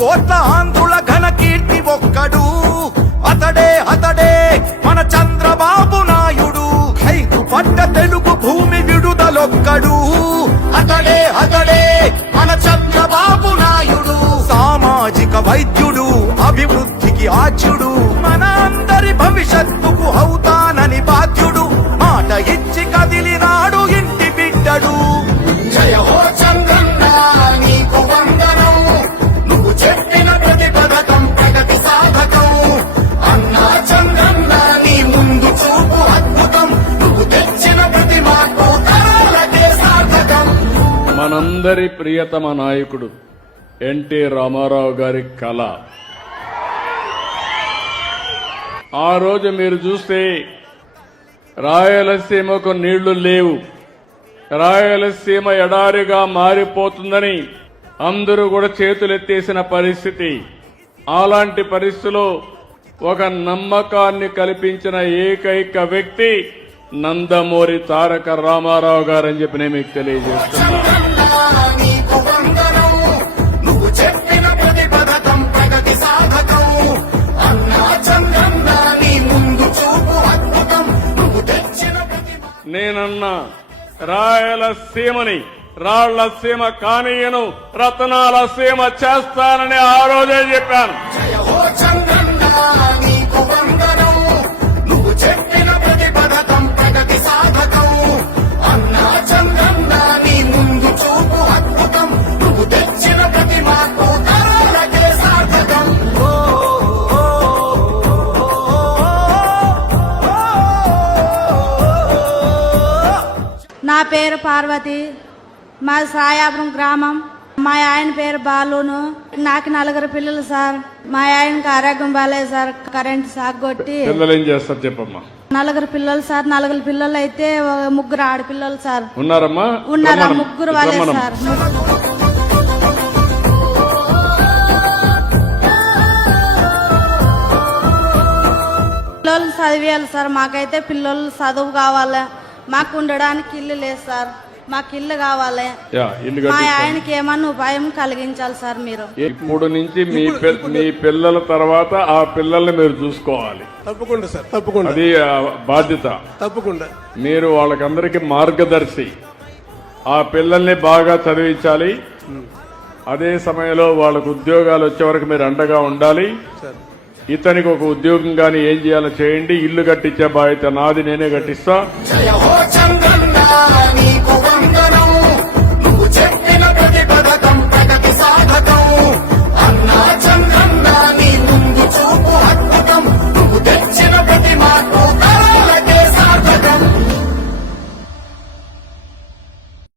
కోట్ల ఆంధ్రుల ఘన కీర్తి ఒక్కడు, అతడే మన చంద్రబాబు నాయుడు. ఖైదు పడ్డ తెలుగు భూమి విడుదలొక్కడు, అతడే మన చంద్రబాబు నాయుడు. సామాజిక వైద్యుడు, అభివృద్ధికి ఆచ్యుడు, మన అందరి భవిష్యత్తుకు అవుతానని బాధ్యుడు. మాట ఇచ్చి కదిలినాడు ఇంటి బిడ్డడు. జయ హో చంద్రన్న నీకు వందనం, నువ్వు చెప్పిన ప్రతి పథకం ప్రగతి సాధకం. అన్నా చంద్రన్న నీ ముందు చూపు అద్భుతం, నువ్వు తెచ్చిన ప్రతి మార్పు తరాలకే సార్థకం. మనందరి ప్రియతమ నాయకుడు ఎన్టీ రామారావు గారి కళ. ఆ రోజు మీరు చూస్తే రాయలసీమకు నీళ్లు లేవు, రాయలసీమ ఎడారిగా మారిపోతుందని అందరూ కూడా చేతులెత్తేసిన పరిస్థితి. అలాంటి పరిస్థితిలో ఒక నమ్మకాన్ని కల్పించిన ఏకైక వ్యక్తి నందమూరి తారక రామారావు గారని చెప్పి నేను మీకు తెలియజేస్తున్నాను. నేనన్నా రాయలసీమని రాళ్లసీమ కానీయను, రతనాల సీమ చేస్తానని ఆ రోజే చెప్పాను. నా పేరు పార్వతి, మా సాయాపురం గ్రామం. మా ఆయన పేరు బాలును. నాకు 4 పిల్లలు సార్. మా ఆయనకి ఆరోగ్యం బాగాలేదు సార్, కరెంట్ షాక్ కొట్టి. పిల్లలు ఏం చేస్తారు చెప్పమ్మా? 4 పిల్లలు సార్. 4 పిల్లలు అయితే 3 ఆడపిల్లలు సార్. ఉన్నారమ్మా? ఉన్నారా? 3 వాళ్ళే సార్. పిల్లలు చదివేయాలి సార్. మాకైతే పిల్లలు చదువు కావాలి. మాకు ఉండడానికి ఇల్లు లేదు సార్. మాకు ఇల్లు కావాలి. మా ఆయనకి ఏమన్నా ఉపాయం కలిగించాలి సార్ మీరు. ఇప్పుడు నుంచి మీ పిల్లల తర్వాత ఆ పిల్లల్ని మీరు చూసుకోవాలి. తప్పకుండా సార్, తప్పకుండా. అది బాధ్యత. తప్పకుండా మీరు వాళ్ళకందరికీ మార్గదర్శి. ఆ పిల్లల్ని బాగా చదివించాలి. అదే సమయంలో వాళ్ళకు ఉద్యోగాలు వచ్చే వరకు మీరు అండగా ఉండాలి. ఇతనికి ఒక ఉద్యోగం గాని ఏం చేయాలో చేయండి. ఇల్లు కట్టించే బాధ్యత నాది, నేనే కట్టిస్తా.